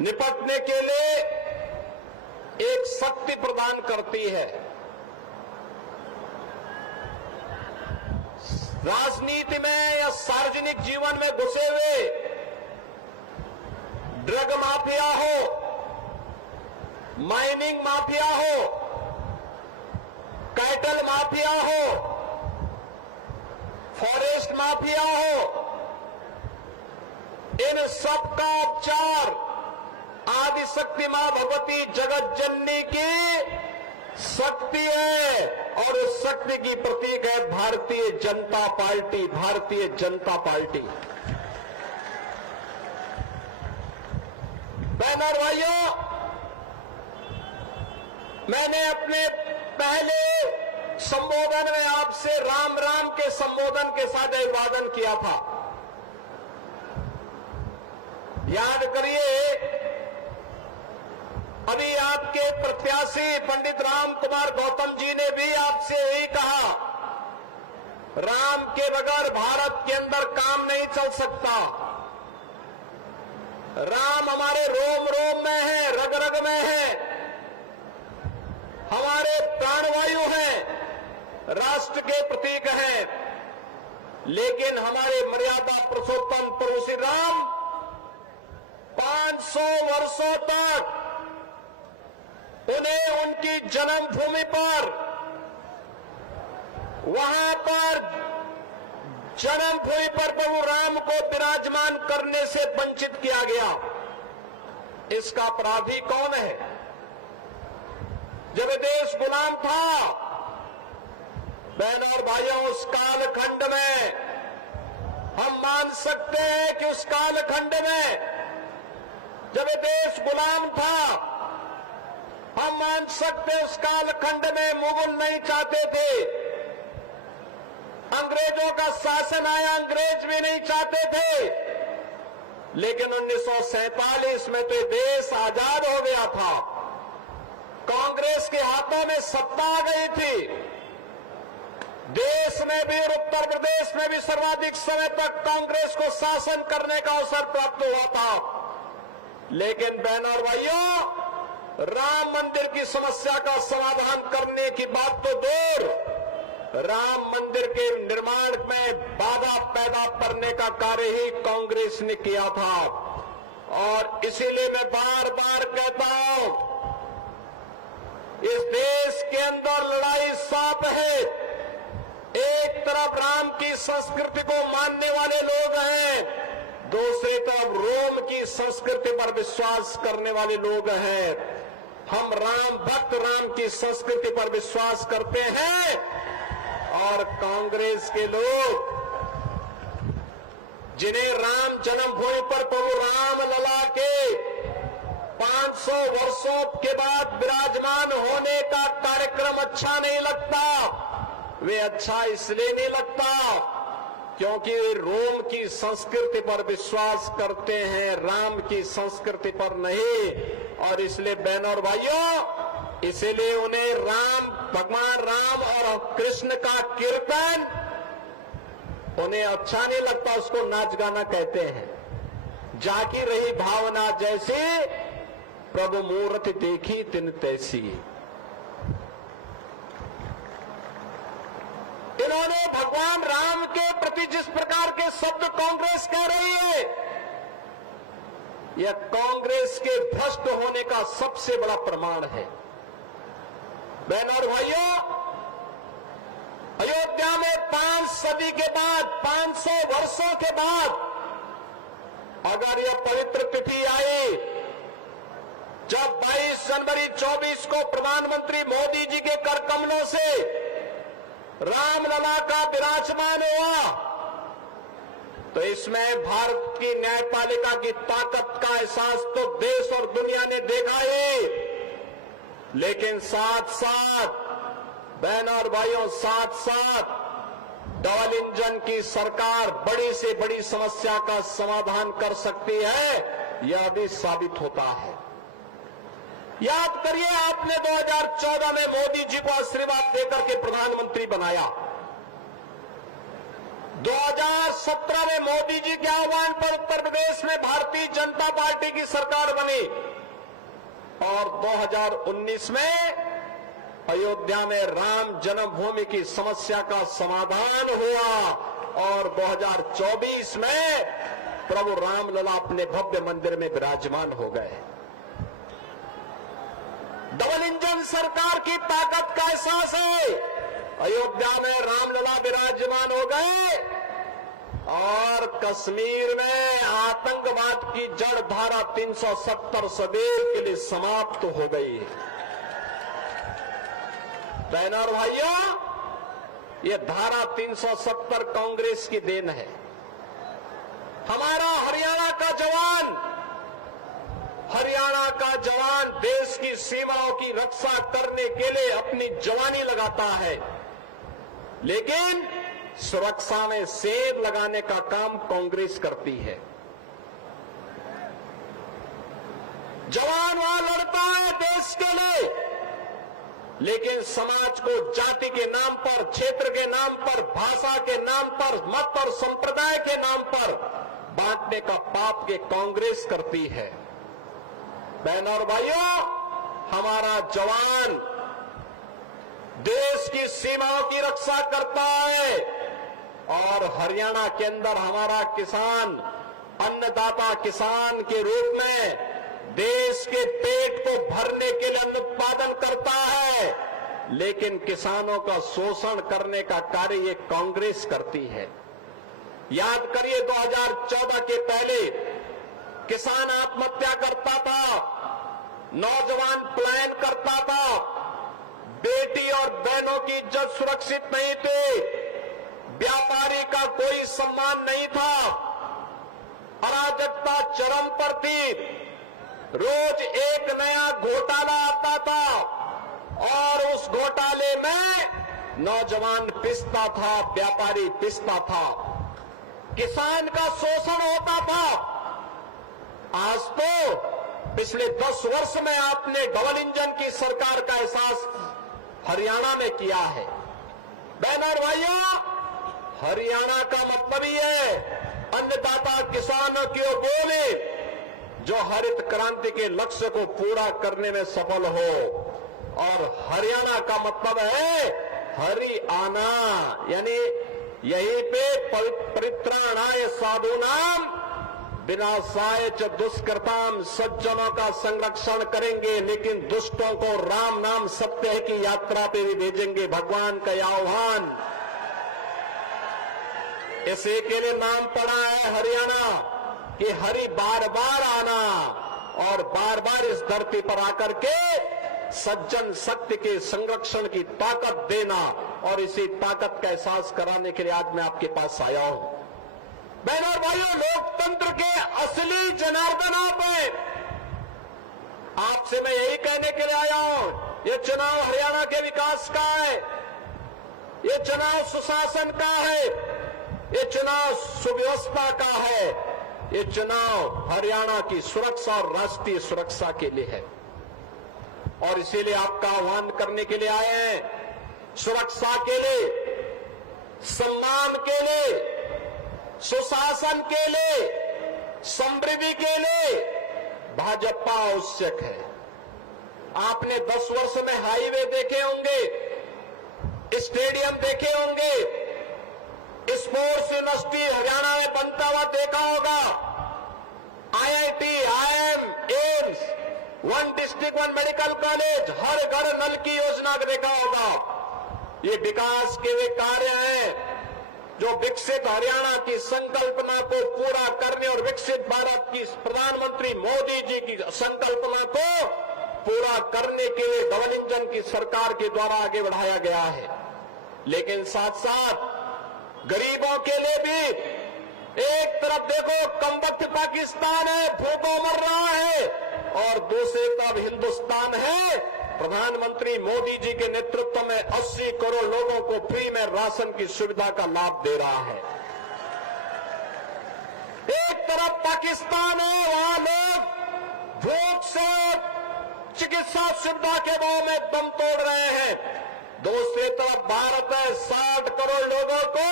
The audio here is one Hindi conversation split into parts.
निपटने के लिए एक शक्ति प्रदान करती है। राजनीति में या सार्वजनिक जीवन में घुसे हुए ड्रग माफिया हो, माइनिंग माफिया हो, कैटल माफिया हो, फॉरेस्ट माफिया हो, इन सब का उपचार आदिशक्ति मां भगवती जगत जननी की शक्ति है और उस शक्ति की प्रतीक है भारतीय जनता पार्टी। भारतीय जनता पार्टी। बहनों और भाइयों, मैंने अपने पहले संबोधन में आपसे राम राम के संबोधन के साथ अभिवादन किया था। याद करिए, अभी आपके प्रत्याशी पंडित राम कुमार गौतम जी ने भी आपसे यही कहा, राम के बगैर भारत के अंदर काम नहीं चल सकता। राम हमारे रोम रोम में है, रग रग में है, हमारे प्राणवायु हैं, राष्ट्र के प्रतीक हैं। लेकिन हमारे मर्यादा पुरुषोत्तम प्रभु श्री राम 500 वर्षों तक उन्हें उनकी जन्मभूमि पर, वहां पर जन्मभूमि पर प्रभु राम को विराजमान करने से वंचित किया गया। इसका अपराधी कौन है? जब देश गुलाम था, बहनों और भाइयों, उस कालखंड में हम मान सकते हैं कि उस कालखंड में जब देश गुलाम था, हम मान सकते हैं उस कालखंड में मुगल नहीं चाहते थे, अंग्रेजों का शासन आया, अंग्रेज भी नहीं चाहते थे। लेकिन 1947 में तो देश आजाद हो गया था, कांग्रेस के हाथों में सत्ता आ गई थी, देश में भी और उत्तर प्रदेश में भी सर्वाधिक समय तक कांग्रेस को शासन करने का अवसर प्राप्त हुआ था। लेकिन बहनों और भाइयों, राम मंदिर की समस्या का समाधान करने की बात तो दूर, राम मंदिर के निर्माण में बाधा पैदा करने का कार्य ही कांग्रेस ने किया था। और इसीलिए मैं बार बार कहता हूं, इस देश के अंदर लड़ाई सांप है। एक तरफ राम की संस्कृति को मानने वाले लोग हैं, दूसरी तरफ रोम की संस्कृति पर विश्वास करने वाले लोग हैं। हम राम भक्त, राम की संस्कृति पर विश्वास करते हैं, और कांग्रेस के लोग जिन्हें राम जन्मभूमि पर प्रभु राम लला के 500 वर्षों के बाद विराजमान होने का कार्यक्रम अच्छा नहीं लगता। वे अच्छा इसलिए नहीं लगता क्योंकि वे रोम की संस्कृति पर विश्वास करते हैं, राम की संस्कृति पर नहीं। और इसलिए बहनों और भाइयों, इसलिए उन्हें राम, भगवान राम और कृष्ण का कीर्तन उन्हें अच्छा नहीं लगता, उसको नाच गाना कहते हैं। जाकी रही भावना जैसी, प्रभु मूर्ति देखी तिन तैसी। इन्होंने भगवान राम के प्रति जिस प्रकार के शब्द कांग्रेस कह रही है, यह कांग्रेस के भ्रष्ट होने का सबसे बड़ा प्रमाण है। बहनों और भाइयों, अयोध्या में 5 सदी के बाद, 500 वर्षों के बाद अगर यह पवित्र तिथि आई, जब 22 जनवरी 24 को प्रधानमंत्री मोदी जी के कर कमलों से रामलला का विराजमान हुआ, तो इसमें भारत की न्यायपालिका की ताकत का एहसास तो देश और दुनिया ने देखा ही। लेकिन साथ साथ बहनों और भाइयों, साथ साथ डबल इंजन की सरकार बड़ी से बड़ी समस्या का समाधान कर सकती है, यह भी साबित होता है। याद करिए, आपने 2014 में मोदी जी को आशीर्वाद देकर के प्रधानमंत्री बनाया। 2017 में मोदी जी के आह्वान पर उत्तर प्रदेश में भारतीय जनता पार्टी की सरकार बनी और 2019 में अयोध्या में राम जन्मभूमि की समस्या का समाधान हुआ और 2024 में प्रभु रामलला अपने भव्य मंदिर में विराजमान हो गए। डबल इंजन सरकार की ताकत का एहसास है। अयोध्या में रामलला विराजमान हो गए और कश्मीर में आतंकवाद की जड़ धारा 370 सदैव के लिए समाप्त हो गई है। बहनों और भाइयों, ये धारा 370 कांग्रेस की देन है। हमारा हरियाणा का जवान देश की सीमाओं की रक्षा करने के लिए अपनी जवानी लगाता है, लेकिन सुरक्षा में सेब लगाने का काम कांग्रेस करती है। जवान वहां लड़ता है देश के लिए, लेकिन समाज को जाति के नाम पर, क्षेत्र के नाम पर, भाषा के नाम पर, मत और संप्रदाय के नाम पर बांटने का पाप के कांग्रेस करती है। बहनों और भाइयों, हमारा जवान देश की सीमाओं की रक्षा करता है और हरियाणा के अंदर हमारा किसान अन्नदाता किसान के रूप में देश के पेट को भरने के लिए अन्न उत्पादन करता है, लेकिन किसानों का शोषण करने का कार्य ये कांग्रेस करती है। याद करिए 2014 के पहले किसान आत्महत्या करता था, नौजवान पलायन करता था, बेटी और बहनों की इज्जत सुरक्षित नहीं थी, व्यापारी का कोई सम्मान नहीं था, अराजकता चरम पर थी, रोज एक नया घोटाला आता था और उस घोटाले में नौजवान पिसता था, व्यापारी पिसता था, किसान का शोषण होता था। आज तो पिछले 10 वर्ष में आपने डबल इंजन की सरकार का एहसास हरियाणा में किया है। बहनों और भाइयों, हरियाणा का मतलब ही है अन्नदाता किसानों की वो बोली जो हरित क्रांति के लक्ष्य को पूरा करने में सफल हो, और हरियाणा का मतलब है हरियाणा, यानी यहीं पे परित्राणाय साधूनाम विनाशाय च दुष्कृताम, सज्जनों का संरक्षण करेंगे लेकिन दुष्टों को राम नाम सत्य की यात्रा पे भी भेजेंगे। भगवान का आह्वान, इसी के लिए नाम पड़ा है हरियाणा कि हरि बार बार आना और बार बार इस धरती पर आकर के सज्जन सत्य के संरक्षण की ताकत देना, और इसी ताकत का एहसास कराने के लिए आज मैं आपके पास आया हूं। बहनों और भाइयों, लोकतंत्र के असली जनार्दन आप हैं। आपसे मैं यही कहने के लिए आया हूं, ये चुनाव हरियाणा के विकास का है, ये चुनाव सुशासन का है, ये चुनाव सुव्यवस्था का है, ये चुनाव हरियाणा की सुरक्षा और राष्ट्रीय सुरक्षा के लिए है। और इसीलिए आपका आह्वान करने के लिए आए हैं। सुरक्षा के लिए, सम्मान के लिए, सुशासन के लिए, समृद्धि के लिए भाजपा आवश्यक है। आपने 10 वर्ष में हाईवे देखे होंगे, स्टेडियम देखे होंगे, स्पोर्ट्स यूनिवर्सिटी हरियाणा में बनता हुआ देखा होगा, IIT, IIM, AIIMS, 1 district 1 medical college, हर घर नल की योजना देखा होगा। ये विकास के वे कार्य हैं जो विकसित हरियाणा की संकल्पना को पूरा करने और विकसित भारत की प्रधानमंत्री मोदी जी की संकल्पना को पूरा करने के लिए डबल इंजन की सरकार के द्वारा आगे बढ़ाया गया है। लेकिन साथ साथ गरीबों के लिए भी, एक तरफ देखो कमबख्त पाकिस्तान है, भूखों मर रहा है, और दूसरी तरफ हिंदुस्तान है, प्रधानमंत्री मोदी जी के नेतृत्व में 80 करोड़ लोगों को फ्री में राशन की सुविधा का लाभ दे रहा है। एक तरफ पाकिस्तान है, वहां लोग भूख से चिकित्सा सुविधा के भाव में दम तोड़ रहे हैं। दूसरी तरफ भारत है, 60 करोड़ लोगों को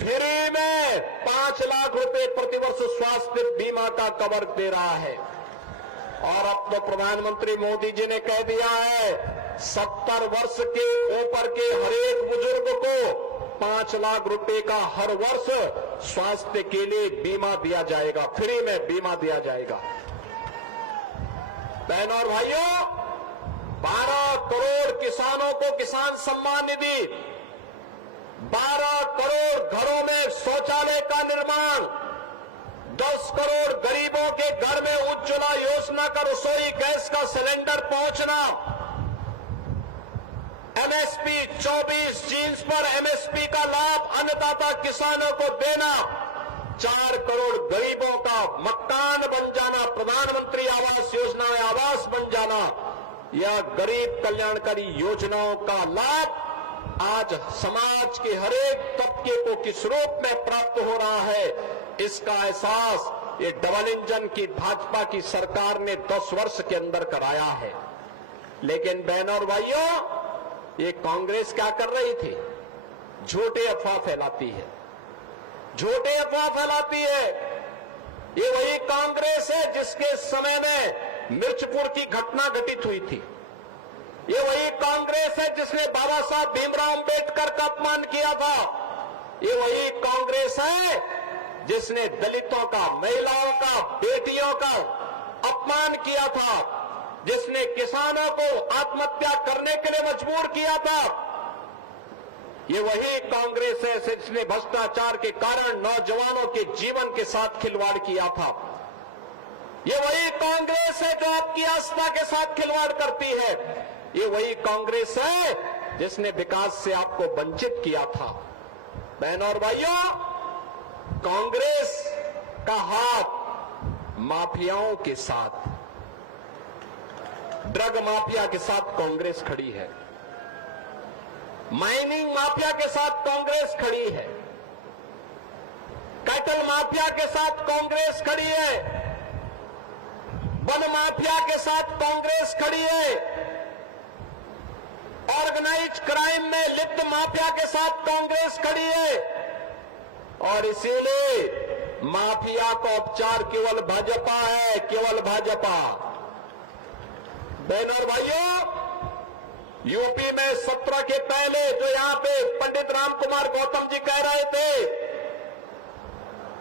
फ्री में 5 लाख रुपए प्रतिवर्ष स्वास्थ्य बीमा का कवर दे रहा है। और अब तो प्रधानमंत्री मोदी जी ने कह दिया है 70 वर्ष के ऊपर के हरेक बुजुर्ग को 5 लाख रुपए का हर वर्ष स्वास्थ्य के लिए बीमा दिया जाएगा, फ्री में बीमा दिया जाएगा। बहनों और भाइयों, 12 करोड़ किसानों को किसान सम्मान निधि, 12 करोड़ घरों में शौचालय का निर्माण, 10 करोड़ गरीबों के घर में उज्ज्वला योजना का रसोई गैस का सिलेंडर पहुंचना, एमएसपी 24 जींस पर एमएसपी का लाभ अन्नदाता किसानों को देना, 4 करोड़ गरीबों का मकान बन जाना, प्रधानमंत्री आवास योजना में आवास बन जाना, यह गरीब कल्याणकारी योजनाओं का लाभ आज समाज के हरेक तबके को किस रूप में प्राप्त हो रहा है, इसका एहसास ये डबल इंजन की भाजपा की सरकार ने 10 वर्ष के अंदर कराया है। लेकिन बहनों और भाइयों, ये कांग्रेस क्या कर रही थी? झूठे अफवाह फैलाती है, झूठे अफवाह फैलाती है। ये वही कांग्रेस है जिसके समय में मिर्चपुर की घटना घटित हुई थी। ये वही कांग्रेस है जिसने बाबा साहब भीमराव अंबेडकर का अपमान किया था। ये वही कांग्रेस है जिसने दलितों का, महिलाओं का, बेटियों का अपमान किया था, जिसने किसानों को आत्महत्या करने के लिए मजबूर किया था। ये वही कांग्रेस है जिसने भ्रष्टाचार के कारण नौजवानों के जीवन के साथ खिलवाड़ किया था। ये वही कांग्रेस है जो आपकी आस्था के साथ खिलवाड़ करती है। ये वही कांग्रेस है जिसने विकास से आपको वंचित किया था। बहनों और भाइयों, कांग्रेस का हाथ माफियाओं के साथ, ड्रग माफिया के साथ कांग्रेस खड़ी है, माइनिंग माफिया के साथ कांग्रेस खड़ी है, कैटल माफिया के साथ कांग्रेस खड़ी है, वन माफिया के साथ कांग्रेस खड़ी है, ऑर्गेनाइज क्राइम में लिप्त माफिया के साथ कांग्रेस खड़ी है। और इसीलिए माफिया का उपचार केवल भाजपा है, केवल भाजपा। बहनों और भाइयों, यूपी में 17 के पहले जो यहां पे पंडित राम कुमार गौतम जी कह रहे थे,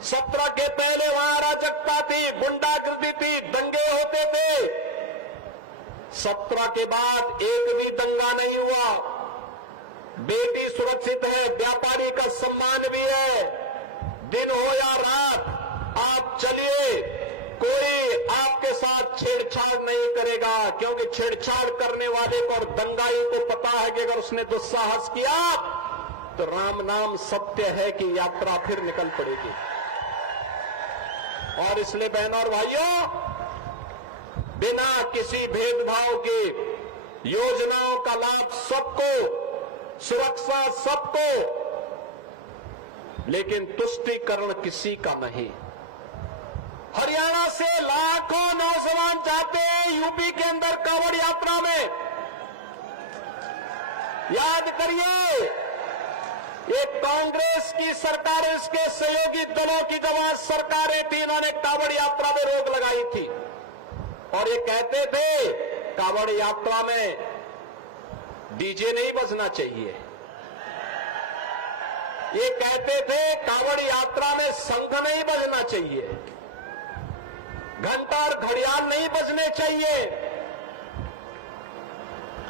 17 के पहले वहां अराजकता थी, गुंडागर्दी थी, दंगे होते थे। 17 के बाद एक भी दंगा नहीं हुआ। बेटी सुरक्षित है, व्यापारी का सम्मान भी है। दिन हो या रात, आप चलिए, कोई आपके साथ छेड़छाड़ नहीं करेगा, क्योंकि छेड़छाड़ करने वाले को और दंगाई को पता है कि अगर उसने दुस्साहस किया तो राम नाम सत्य है कि यात्रा फिर निकल पड़ेगी। और इसलिए बहनों और भाइयों, बिना किसी भेदभाव के योजनाओं का लाभ सबको, सुरक्षा सबको, लेकिन तुष्टीकरण किसी का नहीं। हरियाणा से लाखों नौजवान जाते हैं यूपी के अंदर कांवड़ यात्रा में। याद करिए, ये कांग्रेस की सरकार, इसके सहयोगी दलों की जब सरकारें थी, इन्होंने कांवड़ यात्रा में रोक लगाई थी और ये कहते थे कांवड़ यात्रा में डीजे नहीं बजना चाहिए। ये कहते थे कांवड़ यात्रा में शंख नहीं बजना चाहिए, घंटा और घड़ियाल नहीं बजने चाहिए।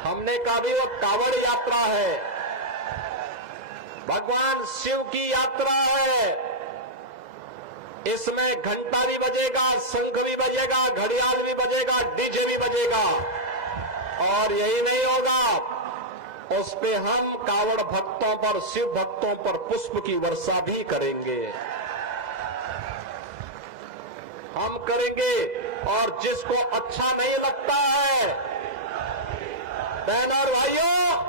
हमने कहा भी वो कांवड़ यात्रा है, भगवान शिव की यात्रा है, इसमें घंटा भी बजेगा, शंख भी बजेगा, घड़ियाल भी बजेगा, डीजे भी बजेगा। और यही नहीं होगा, उस पे हम कांवड़ भक्तों पर, शिव भक्तों पर पुष्प की वर्षा भी करेंगे, हम करेंगे। और जिसको अच्छा नहीं लगता है, बहनों और भाइयों,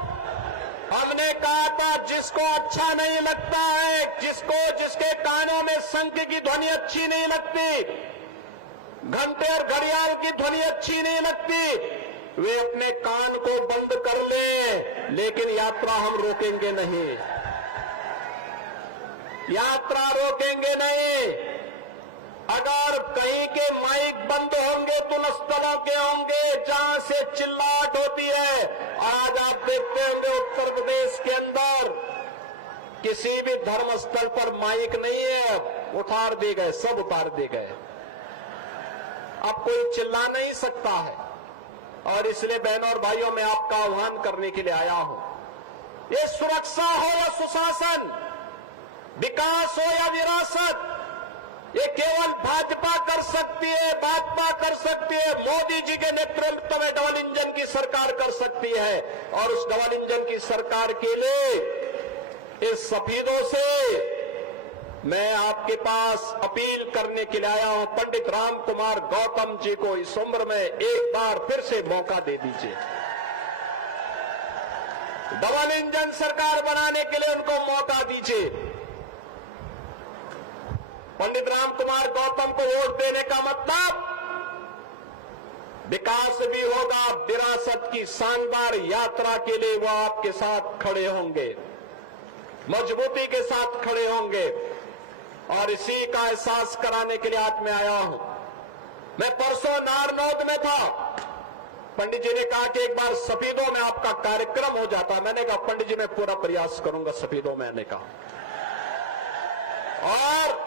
हमने कहा था जिसको अच्छा नहीं लगता है, जिसके कानों में शंख की ध्वनि अच्छी नहीं लगती, घंटे और घड़ियाल की ध्वनि अच्छी नहीं लगती, वे अपने कान को बंद कर ले, लेकिन यात्रा हम रोकेंगे नहीं। यात्रा रोकेंगे नहीं। अगर कहीं के माइक बंद होंगे तो उन स्थलों के होंगे जहां से चिल्लाहट होती है। आज आप देखते होंगे उत्तर प्रदेश के अंदर किसी भी धर्म स्थल पर माइक नहीं है, उतार दिए गए, सब उतार दिए गए। अब कोई चिल्ला नहीं सकता है। और इसलिए बहनों और भाइयों, मैं आपका आह्वान करने के लिए आया हूं। ये सुरक्षा हो या सुशासन, विकास हो या विरासत, ये केवल भाजपा कर सकती है, भाजपा कर सकती है। मोदी जी के नेतृत्व में डबल इंजन की सरकार कर सकती है। और उस डबल इंजन की सरकार के लिए इस सफेदों से मैं आपके पास अपील करने के लिए आया हूं। पंडित राम कुमार गौतम जी को इस उम्र में एक बार फिर से मौका दे दीजिए। डबल इंजन सरकार बनाने के लिए उनको मौका दीजिए। पंडित राम कुमार गौतम को वोट देने का मतलब विकास भी होगा, विरासत की शानदार यात्रा के लिए वो आपके साथ खड़े होंगे, मजबूती के साथ खड़े होंगे। और इसी का एहसास कराने के लिए आज मैं आया हूं। मैं परसों नारनौद में था। पंडित जी ने कहा कि एक बार सफेदों में आपका कार्यक्रम हो जाता। मैंने कहा पंडित जी मैं पूरा प्रयास करूंगा सफेदों में आने का। और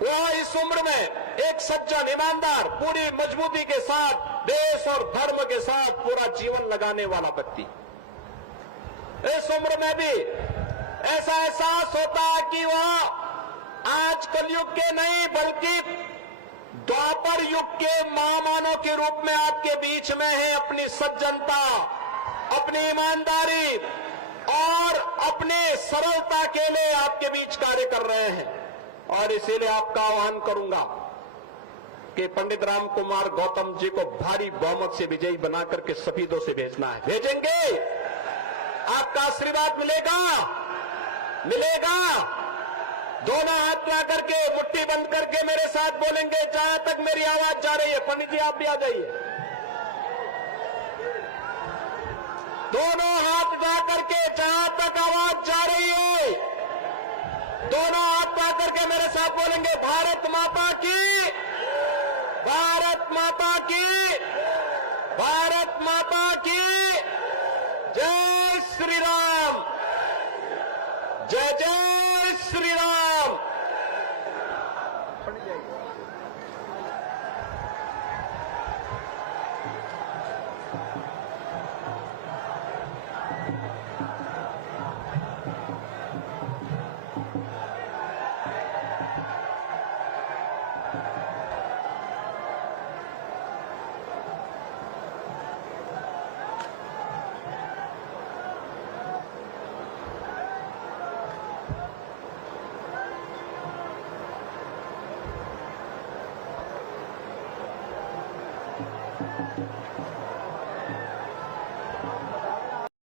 वो इस उम्र में एक सज्जन, ईमानदार, पूरी मजबूती के साथ देश और धर्म के साथ पूरा जीवन लगाने वाला व्यक्ति, इस उम्र में भी ऐसा एहसास होता है कि वह आज कलयुग के नहीं बल्कि द्वापर युग के महामानव के रूप में आपके बीच में है। अपनी सज्जनता, अपनी ईमानदारी और अपने सरलता के लिए आपके बीच कार्य कर रहे हैं। और इसीलिए आपका आह्वान करूंगा कि पंडित राम कुमार गौतम जी को भारी बहुमत से विजयी बनाकर के सफेदों से भेजना है। भेजेंगे? आपका आशीर्वाद मिलेगा? मिलेगा? दोनों हाथ मिला करके, मुट्ठी बंद करके मेरे साथ बोलेंगे जहां तक मेरी आवाज जा रही है। पंडित जी आप भी आ जाइए। दोनों हाथ उठा करके जहां तक आवाज जा रही है, दोनों हाथ उठा करके मेरे साथ बोलेंगे भारत माता की, भारत माता की, भारत माता की जय श्री राम, जय जय श्री राम।